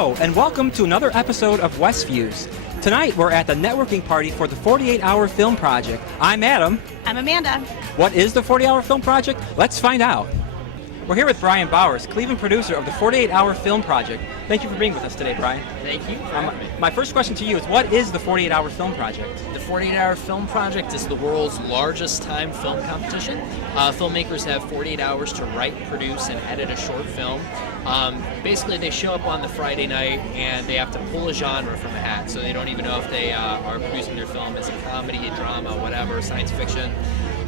Hello, and welcome to another episode of WestViews. Tonight, we're at the networking party for the 48-Hour Film Project. I'm Adam. I'm Amanda. What is the 48-Hour Film Project? Let's find out. We're here with Brian Bowers, Cleveland producer of the 48-Hour Film Project. Thank you for being with us today, Brian. Thank you. My first question to you is, what is the 48-Hour Film Project? The 48-Hour Film Project is the world's largest time film competition. Filmmakers have 48 hours to write, produce, and edit a short film. Basically, they show up on the Friday night and they have to pull a genre from a hat, so they don't even know if they are producing their film as a comedy, a drama, whatever, science fiction.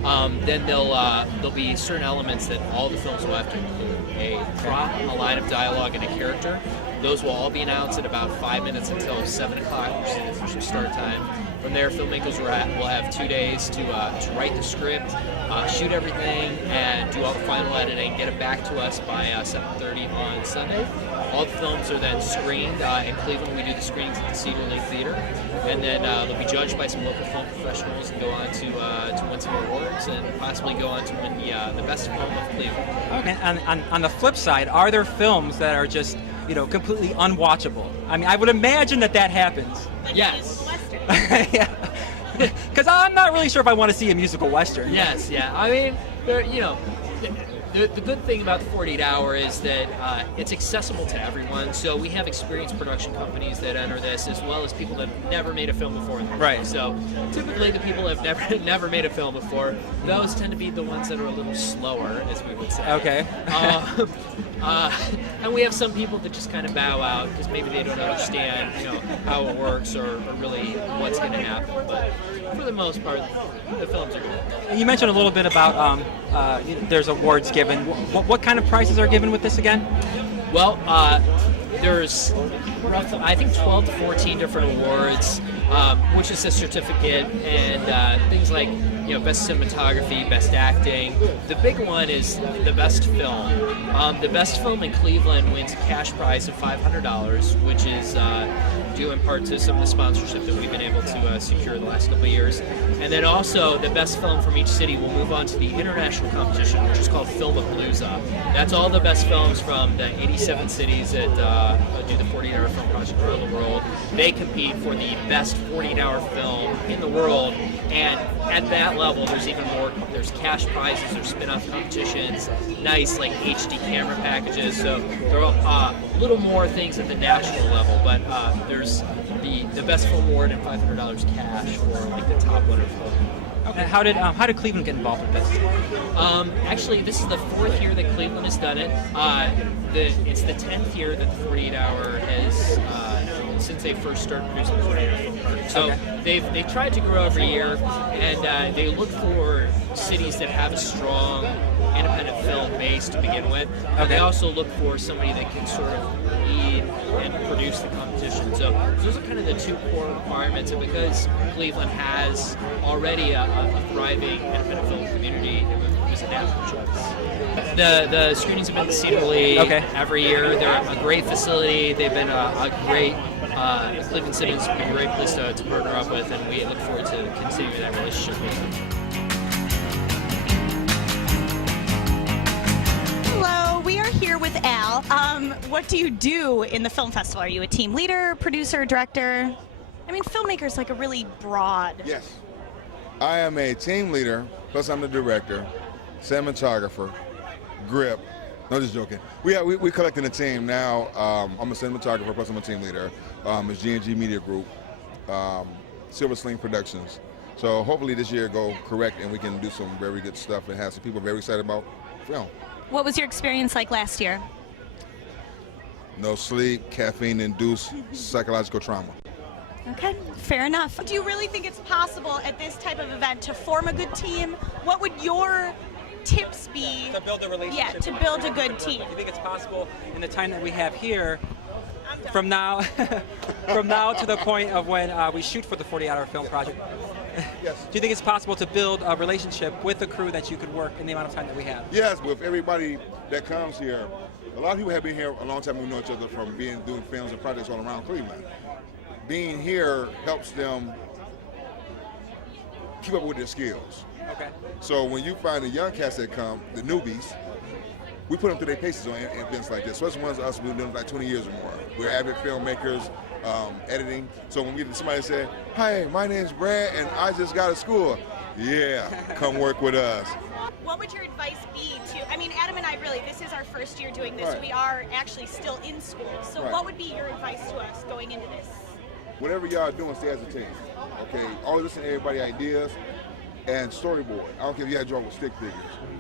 Then there'll be certain elements that all the films will have to include: a plot, a line of dialogue, and a character. Those will all be announced at about 5 minutes until 7 o'clock, which is the official start time. From there, filmmakers will have 2 days to write the script, shoot everything, and do all the final editing, get it back to us by 7:30 on Sunday. All the films are then screened. In Cleveland, we do the screenings at the Cedar Lake Theater, and then they'll be judged by some local film professionals and go on to win some awards and possibly go on to win the best film of Cleveland. Okay. And on the flip side, are there films that are just, completely unwatchable? I mean, I would imagine that happens. Yes. Yeah. Because I'm not really sure if I want to see a musical Western. Yes, yeah. I mean, the good thing about the 48 Hour is that it's accessible to everyone. So we have experienced production companies that enter this, as well as people that have never made a film before. Right. So typically the people that have never made a film before, those tend to be the ones that are a little slower, as we would say. Okay. And we have some people that just kind of bow out because maybe they don't understand, how it works or really what's going to happen. But for the most part, the films are good. You mentioned a little bit about there's awards given. What kind of prizes are given with this again? Well, there's I think 12 to 14 different awards, which is a certificate and things like best cinematography, best acting. The big one is the best film. The best film in Cleveland wins a cash prize of $500, which is due in part to some of the sponsorship that we've been able to secure the last couple of years. And then also the best film from each city will move on to the international competition, which is called Filmapalooza. That's all the best films from the 87 cities that do the 48-Hour Film Project around the world. They compete for the best 48-hour film in the world, and at that level there's even more. There's cash prizes, there's spin-off competitions, nice like HD camera packages, so there are a little more things at the national level, but there's the best film award and $500 cash for like the top winner film. Okay. How did Cleveland get involved with this? Actually, this is the 4th year that Cleveland has done it. It's the 10th year that the 48-Hour has since they first started producing the 48-Hour Film Project. So okay. they tried to grow every year, and they look for cities that have a strong independent film base to begin with. And they also look for somebody that can sort of lead and produce the competition. So those are kind of the two core requirements. And because Cleveland has already a thriving independent film community, it was a natural choice. The screenings have been at Cedar Lake every year. They're a great facility. They've been a great Cleveland City's been a great place to partner up with, and we look forward to continuing that relationship with them. Hello, we are here with Al. What do you do in the film festival? Are you a team leader, producer, director? I mean, filmmaker's like a really broad. Yes. I am a team leader, plus I'm the director, cinematographer, grip. No, just joking. We collecting a team now. I'm a cinematographer, plus I'm a team leader. It's G&G Media Group, Silverstein Productions. So hopefully this year go correct and we can do some very good stuff and have some people very excited about film. What was your experience like last year? No sleep, caffeine-induced psychological trauma. Okay, fair enough. Do you really think it's possible at this type of event to form a good team? What would your tips be? To build a relationship. Yeah, to build a good team. Do you think it's possible in the time that we have here, from now to the point of when we shoot for the 48-Hour Film Project, Yes. do you think it's possible to build a relationship with the crew that you could work in the amount of time that we have? Yes, with everybody that comes here, a lot of people have been here a long time. We know each other from doing films and projects all around Cleveland. Being here helps them keep up with their skills. Okay. So when you find the young cats that come, the newbies, we put them through their paces on events like this. Especially ones of us who've been doing like 20 years or more. We're avid filmmakers, editing. So when we get somebody say, "Hi, my name's Brad, and I just got to school," yeah, come work with us. What would your advice be to, I mean, Adam and I really, this is our first year doing this. Right. We are actually still in school. So Right. what would be your advice to us going into this? Whatever y'all doing, stay as a team. Okay, always listen to everybody's ideas and storyboard. I don't care if you had to draw with stick figures.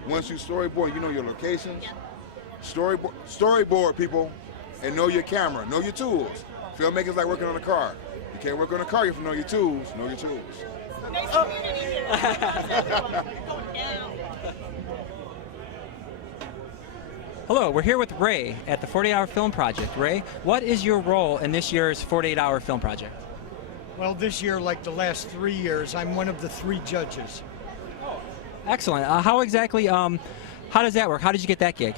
Once you storyboard, you know your locations. Yep. Storyboard, people, and know your camera, know your tools. Filmmakers like working on a car. You can't work on a car if you know your tools. Know your tools. Nice community here. How's everyone? Going down. Hello, we're here with Ray at the 48-Hour Film Project. Ray, what is your role in this year's 48-Hour Film Project? Well, this year, like the last 3 years, I'm one of the 3 judges. Excellent. How exactly, how does that work? How did you get that gig?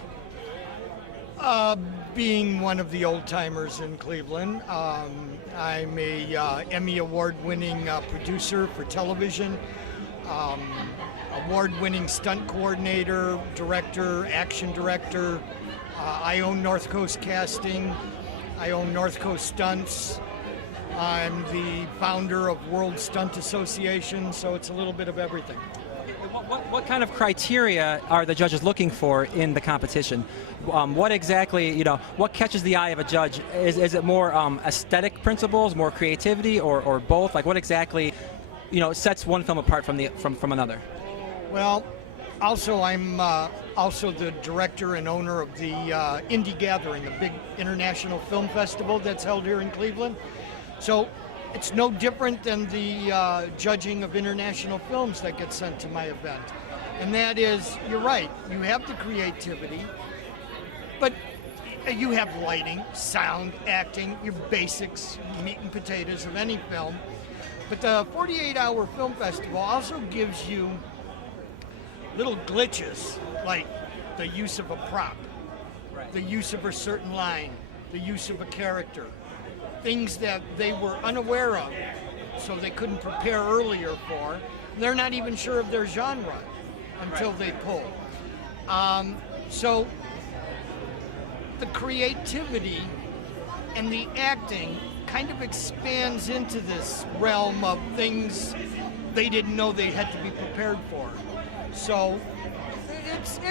Being one of the old timers in Cleveland, I'm a Emmy Award-winning producer for television, award-winning stunt coordinator, director, action director. I own North Coast Casting. I own North Coast Stunts. I'm the founder of World Stunt Association, so it's a little bit of everything. What kind of criteria are the judges looking for in the competition? What exactly, what catches the eye of a judge? Is it more aesthetic principles, more creativity, or both? Like what exactly, sets one film apart from another? Well, also I'm also the director and owner of the Indie Gathering, a big international film festival that's held here in Cleveland. So it's no different than the judging of international films that gets sent to my event. And that is, you're right, you have the creativity, but you have lighting, sound, acting, your basics, meat and potatoes of any film. But the 48-Hour Film Festival also gives you little glitches, like the use of a prop, the use of a certain line, the use of a character, things that they were unaware of, so they couldn't prepare earlier for. They're not even sure of their genre until they pull. So the creativity and the acting kind of expands into this realm of things they didn't know they had to be prepared for. So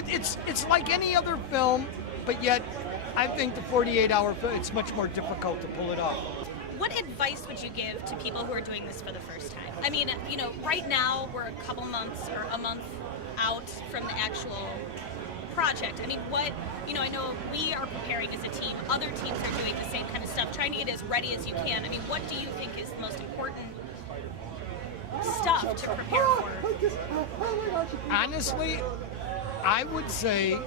it's like any other film, but yet I think the 48-hour film, it's much more difficult to pull it off. What advice would you give to people who are doing this for the first time? I mean, right now we're a couple months or a month out from the actual project. I mean, I know we are preparing as a team. Other teams are doing the same kind of stuff, trying to get as ready as you can. I mean, what do you think is the most important stuff to prepare for? Honestly, I would say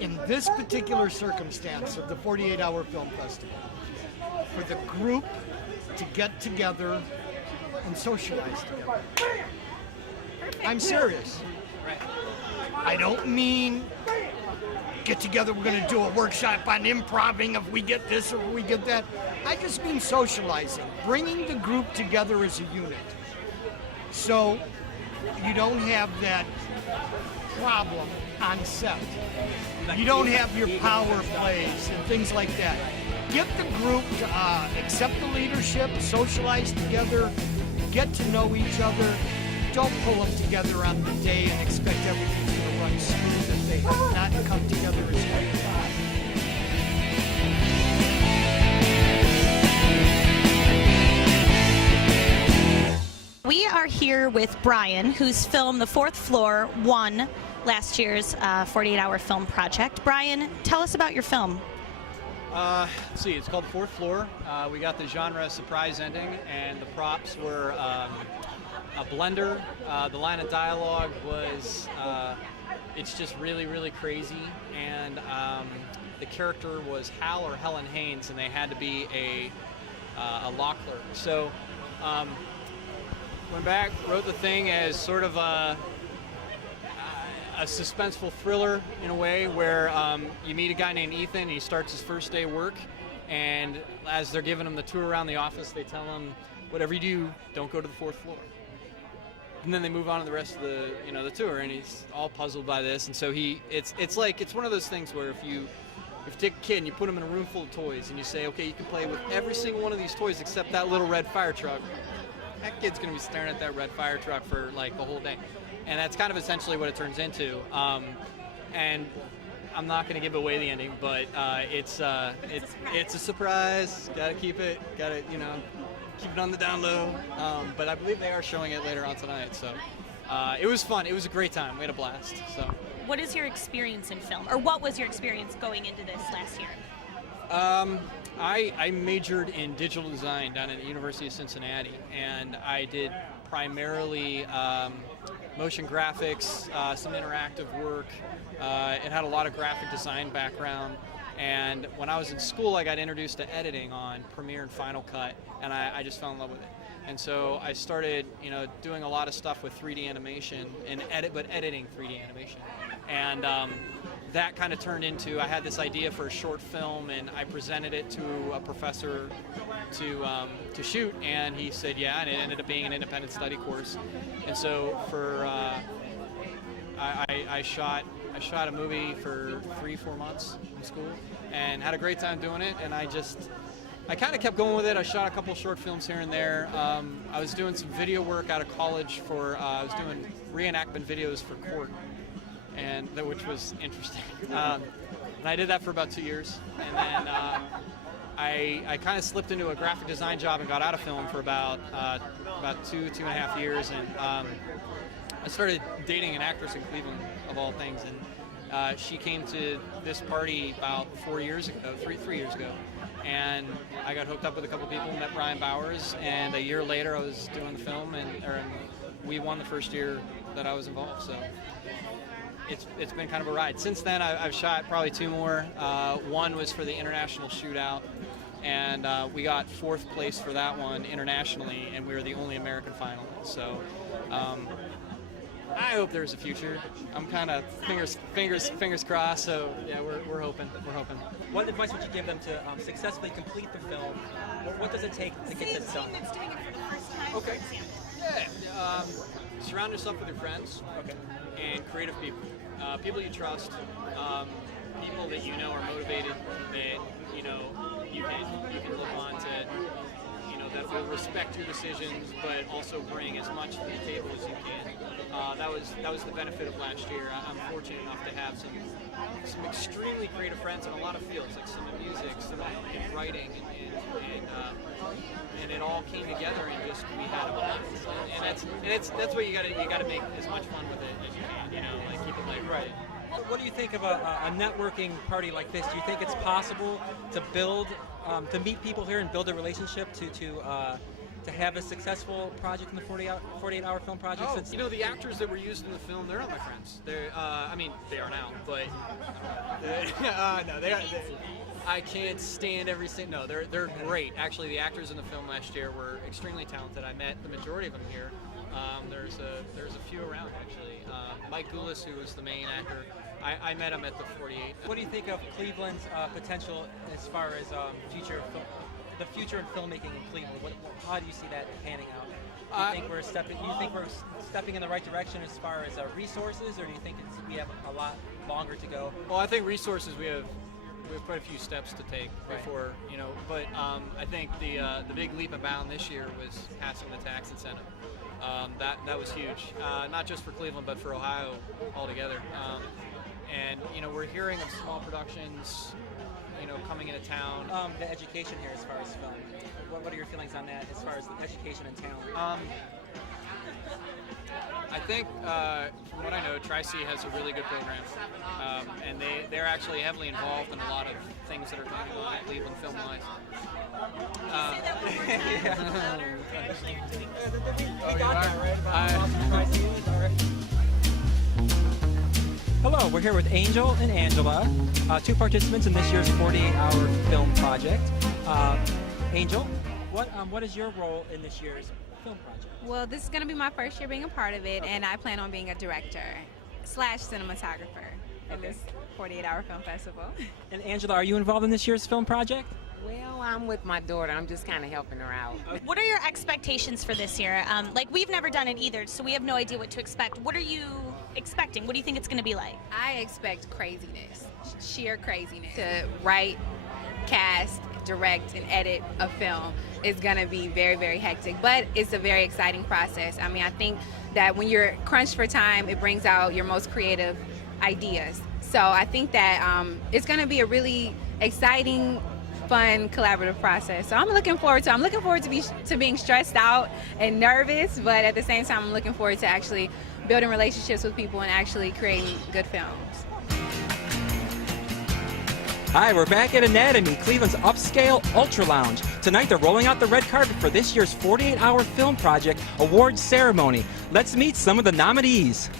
in this particular circumstance of the 48-Hour Film Festival, for the group to get together and socialize together. I'm serious. I don't mean get together, we're going to do a workshop on improving if we get this or we get that. I just mean socializing, bringing the group together as a unit. So you don't have that problem on set. You don't have your power plays and things like that. Get the group to accept the leadership, socialize together, get to know each other. Don't pull them together on the day and expect everything's going to run smooth if they have not come together as one. We are here with Brian, whose film The Fourth Floor won last year's 48-Hour Film Project. Brian, tell us about your film. Let's see, it's called Fourth Floor. We got the genre surprise ending, and the props were a blender. The line of dialogue was, it's just really, really crazy, and the character was Hal or Helen Haynes, and they had to be a law clerk. So went back, wrote the thing as sort of a suspenseful thriller in a way where you meet a guy named Ethan and he starts his first day of work, and as they're giving him the tour around the office, they tell him, whatever you do, don't go to the fourth floor. and then they move on to the rest of the the tour, and he's all puzzled by this. And so it's one of those things where if you take a kid and you put him in a room full of toys and you say, okay, you can play with every single one of these toys except that little red fire truck, that kid's going to be staring at that red fire truck for like the whole day. And that's kind of essentially what it turns into. And I'm not going to give away the ending, but it's a surprise. Got to keep it on the down low. But I believe they are showing it later on tonight. So it was fun. It was a great time. We had a blast. So. What is your experience in film, or what was your experience going into this last year? I majored in digital design down at the University of Cincinnati, and I did primarily motion graphics, some interactive work. It had a lot of graphic design background, and when I was in school, I got introduced to editing on Premiere and Final Cut, and I just fell in love with it. And so I started, doing a lot of stuff with 3D animation and editing 3D animation. And that kind of turned into, I had this idea for a short film, and I presented it to a professor to shoot, and he said yeah, and it ended up being an independent study course. And so for I shot a movie for 3-4 months in school, and had a great time doing it. And I kind of kept going with it. I shot a couple short films here and there. I was doing some video work out of college I was doing reenactment videos for court, which was interesting. And I did that for about 2 years. And then I kind of slipped into a graphic design job and got out of film for about 2.5 years. And I started dating an actress in Cleveland, of all things. And she came to this party about 3 years ago. And I got hooked up with a couple people, met Brian Bowers, and a year later I was doing the film, and we won the first year that I was involved. So it's been kind of a ride. Since then, I've shot probably 2 more. One was for the international shootout, and we got 4th place for that one internationally, and we were the only American finalist. So I hope there's a future. I'm kind of fingers crossed. So yeah, we're hoping. What advice would you give them to successfully complete the film? What does it take to get this done? That's doing it for the first time. Okay. Yeah. Surround yourself with your friends. Okay. And creative people. People you trust. People that you know are motivated. That you can look on to. That will respect your decisions, but also bring as much to the table as you can. That was the benefit of last year. I'm fortunate enough to have some extremely creative friends in a lot of fields, like some in music, some in writing, and it all came together, and just we had a blast. And that's what you got to make as much fun with it as you can. Like keep it light. Right. What do you think of a networking party like this? Do you think it's possible to build, to meet people here and build a relationship to have a successful project in the 48-hour film project? Oh, the actors that were used in the film, they're not my friends. They're, they are now, but no, they are. I can't stand every single. No, they're great. Actually, the actors in the film last year were extremely talented. I met the majority of them here. There's a few around actually. Mike Goulis, who was the main actor, I met him at the 48. What do you think of Cleveland's potential as far as the future in filmmaking in Cleveland? How do you see that panning out? Do you think we're stepping in the right direction as far as resources, or do you think we have a lot longer to go? Well, I think resources we have quite a few steps to take before But I think the big leap and bound this year was passing the tax incentive. That was huge, not just for Cleveland but for Ohio altogether. And we're hearing of small productions, coming into town. The education here as far as film. What are your feelings on that as far as education and talent? I think, from what I know, Tri-C has a really good program, and they're actually heavily involved in a lot of things that are going on at Cleveland film-wise. Hello, we're here with Angel and Angela, 2 participants in this year's 48-hour film project. Angel, what is your role in this year's film project? Well, this is going to be my first year being a part of it, and I plan on being a director/cinematographer at this 48-hour film festival. And Angela, are you involved in this year's film project? Well, I'm with my daughter. I'm just kind of helping her out. What are your expectations for this year? Like, we've never done it either, so we have no idea what to expect. What are you expecting? What do you think it's going to be like? I expect craziness, sheer craziness. To write, cast, direct, and edit a film is going to be very, very hectic, but it's a very exciting process. I mean, I think that when you're crunched for time, it brings out your most creative ideas. So I think that it's going to be a really exciting, fun, collaborative process. So I'm looking forward to being stressed out and nervous, but at the same time, I'm looking forward to actually building relationships with people and actually creating good films. Hi, we're back at Anatomy, Cleveland's upscale Ultra Lounge. Tonight, they're rolling out the red carpet for this year's 48-hour film project awards ceremony. Let's meet some of the nominees.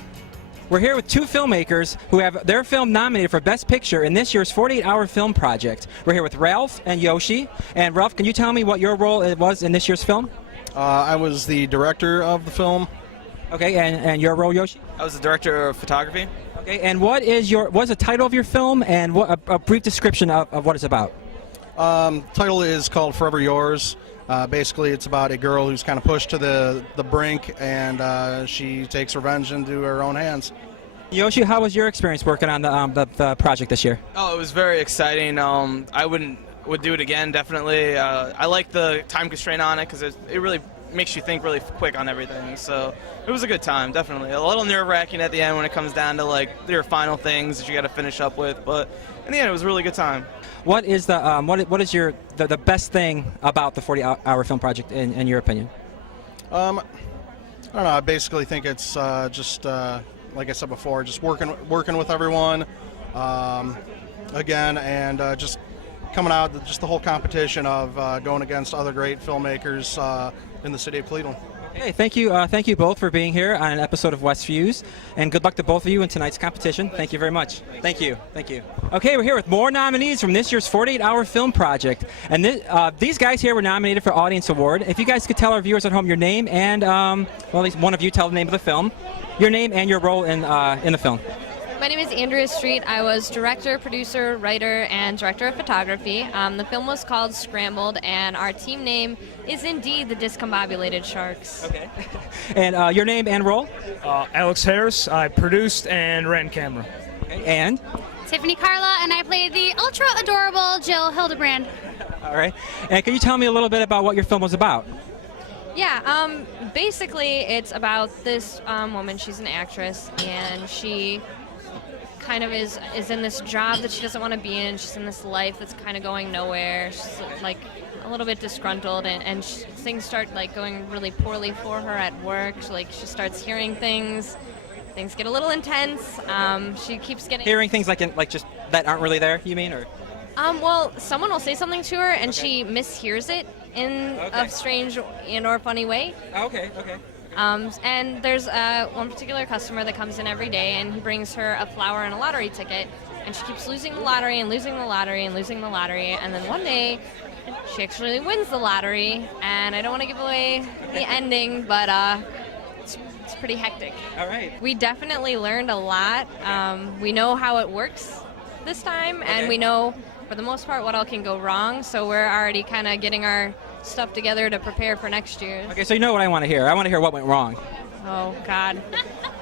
We're here with two filmmakers who have their film nominated for Best Picture in this year's 48-hour film project. We're here with Ralph and Yoshi. And Ralph, can you tell me what your role was in this year's film? I was the director of the film. Okay, and your role, Yoshi? I was the director of photography. Okay, and what's the title of your film, and what a brief description of what it's about? Title is called Forever Yours. Basically, it's about a girl who's kind of pushed to the brink, and she takes revenge into her own hands. Yoshi, how was your experience working on the project this year? Oh, it was very exciting. I would do it again, definitely. I like the time constraint on it because it really makes you think really quick on everything. So it was a good time, definitely. A little nerve-wracking at the end when it comes down to like your final things that you got to finish up with, but in the end, it was a really good time. What is the the best thing about the 40-hour film project in your opinion? I don't know. I basically think it's just like I said before, just working with everyone again, and just coming out just the whole competition of going against other great filmmakers in the city of Cleveland. Okay, thank you both for being here on an episode of WestViews, and good luck to both of you in tonight's competition. Thank you very much. Thank you. Okay, we're here with more nominees from this year's 48-hour film project, and these guys here were nominated for Audience Award. If you guys could tell our viewers at home your name and, well, at least one of you tell the name of the film, your name and your role in the film. My name is Andrea Street. I was director, producer, writer, and director of photography. The film was called Scrambled, and our team name is indeed the Discombobulated Sharks. Okay. And your name and role? Alex Harris. I produced and ran camera. Okay. And? Tiffany Carla, and I played the ultra adorable Jill Hildebrand. All right. And can you tell me a little bit about what your film was about? Yeah, basically it's about this woman. She's an actress, and she kind of is in this job that she doesn't want to be in. She's in this life that's kind of going nowhere. She's like a little bit disgruntled, and things start like going really poorly for her at work. She starts hearing things. Things get a little intense. She keeps getting hearing things like just that aren't really there. You mean, or? Well, someone will say something to her, and she mishears it in a strange or funny way. Okay. And there's one particular customer that comes in every day, and he brings her a flower and a lottery ticket, and she keeps losing the lottery and losing the lottery and losing the lottery, and then one day she actually wins the lottery, and I don't want to give away the ending, but it's pretty hectic. All right. We definitely learned a lot. We know how it works this time, and we know for the most part what all can go wrong, so we're already kind of getting our stuff together to prepare for next year. Okay, so you know what I want to hear. I want to hear what went wrong. Oh, God.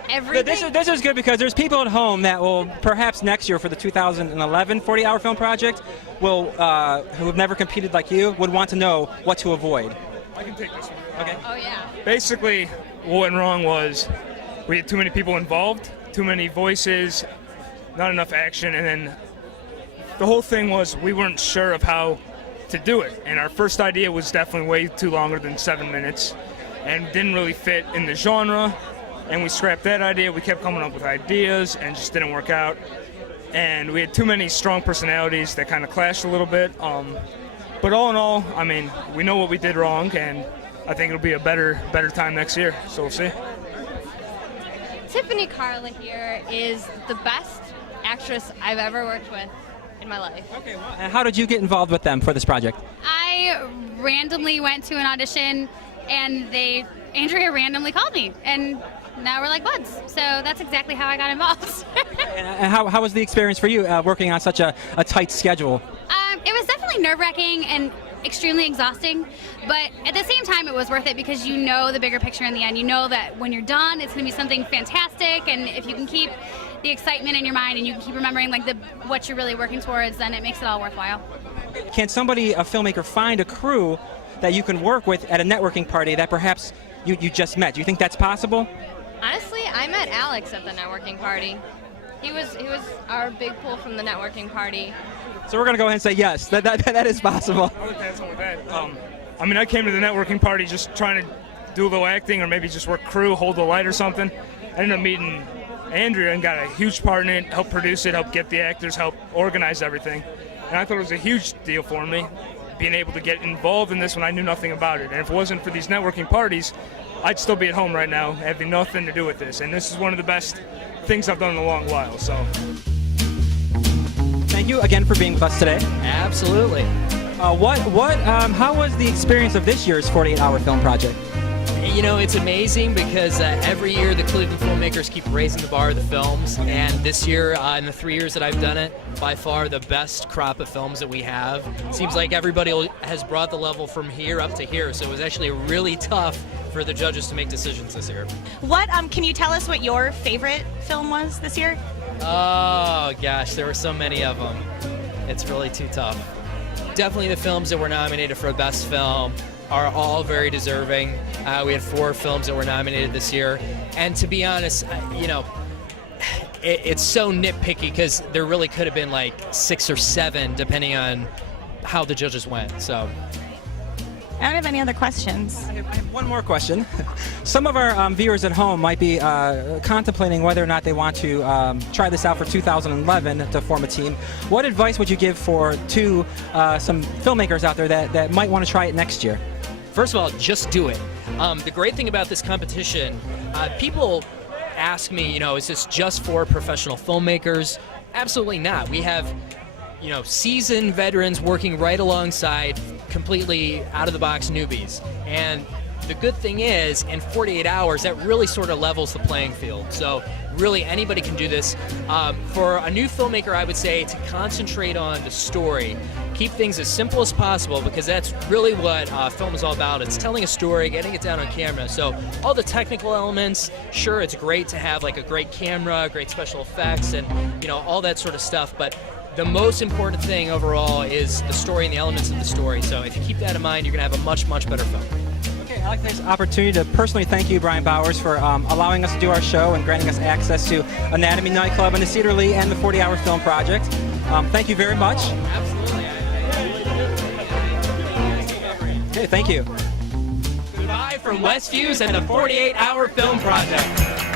Everything. This is good because there's people at home that will perhaps next year for the 2011 40-hour film project who have never competed like you would want to know what to avoid. I can take this one. Okay. Oh, yeah. Basically, what went wrong was we had too many people involved, too many voices, not enough action, and then the whole thing was we weren't sure of how to do it. And our first idea was definitely way too longer than 7 minutes and didn't really fit in the genre. And we scrapped that idea. We kept coming up with ideas and just didn't work out. And we had too many strong personalities that kind of clashed a little bit. But all in all, I mean, we know what we did wrong, and I think it'll be a better time next year. So we'll see. Tiffany Carla here is the best actress I've ever worked with in my life. Okay, and how did you get involved with them for this project? I randomly went to an audition, and Andrea randomly called me, and now we're like buds. So that's exactly how I got involved. And how was the experience for you working on such a tight schedule? It was definitely definitely nerve-wracking and extremely exhausting, but at the same time it was worth it because you know the bigger picture in the end. You know that when you're done it's going to be something fantastic, and if you can keep the excitement in your mind and you can keep remembering like what you're really working towards, then it makes it all worthwhile. Can somebody, a filmmaker, find a crew that you can work with at a networking party that perhaps you just met? Do you think that's possible? Honestly, I met Alex at the networking party. He was our big pull from the networking party. So we're going to go ahead and say yes, that is possible. I would add something with that. I mean, I came to the networking party just trying to do a little acting or maybe just work crew, hold the light or something. I ended up meeting Andrea and got a huge part in it, helped produce it, helped get the actors, helped organize everything. And I thought it was a huge deal for me, being able to get involved in this when I knew nothing about it. And if it wasn't for these networking parties, I'd still be at home right now having nothing to do with this. And this is one of the best things I've done in a long while. So, thank you again for being with us today. Absolutely. How was the experience of this year's 48-hour film project? You know, it's amazing because every year the Cleveland filmmakers keep raising the bar of the films, and this year, in the 3 years that I've done it, by far the best crop of films that we have. Seems like everybody has brought the level from here up to here, so it was actually really tough for the judges to make decisions this year. What can you tell us what your favorite film was this year? Oh gosh, there were so many of them. It's really too tough. Definitely the films that were nominated for Best Film are all very deserving. We had 4 films that were nominated this year, and to be honest, you know, it's so nitpicky because there really could have been like 6 or 7 depending on how the judges went. So I don't have any other questions. I have one more question. Some of our viewers at home might be contemplating whether or not they want to try this out for 2011 to form a team. What advice would you give for some filmmakers out there that might want to try it next year? First of all, just do it. The great thing about this competition, people ask me, you know, is this just for professional filmmakers? Absolutely not. We have, you know, seasoned veterans working right alongside completely out-of-the-box newbies. And the good thing is, in 48 hours, that really sort of levels the playing field. So really anybody can do this. For a new filmmaker, I would say to concentrate on the story. Keep things as simple as possible because that's really what film is all about. It's telling a story, getting it down on camera. So all the technical elements, sure, it's great to have like a great camera, great special effects, and you know, all that sort of stuff. But the most important thing overall is the story and the elements of the story. So if you keep that in mind, you're going to have a much, much better film. Okay, I'd like to take this opportunity to personally thank you, Brian Bowers, for allowing us to do our show and granting us access to Anatomy Nightclub and the Cedar Lee and the 40-Hour Film Project. Thank you very much. Absolutely. Okay, thank you. Goodbye from WestViews and the 48-Hour Film Project.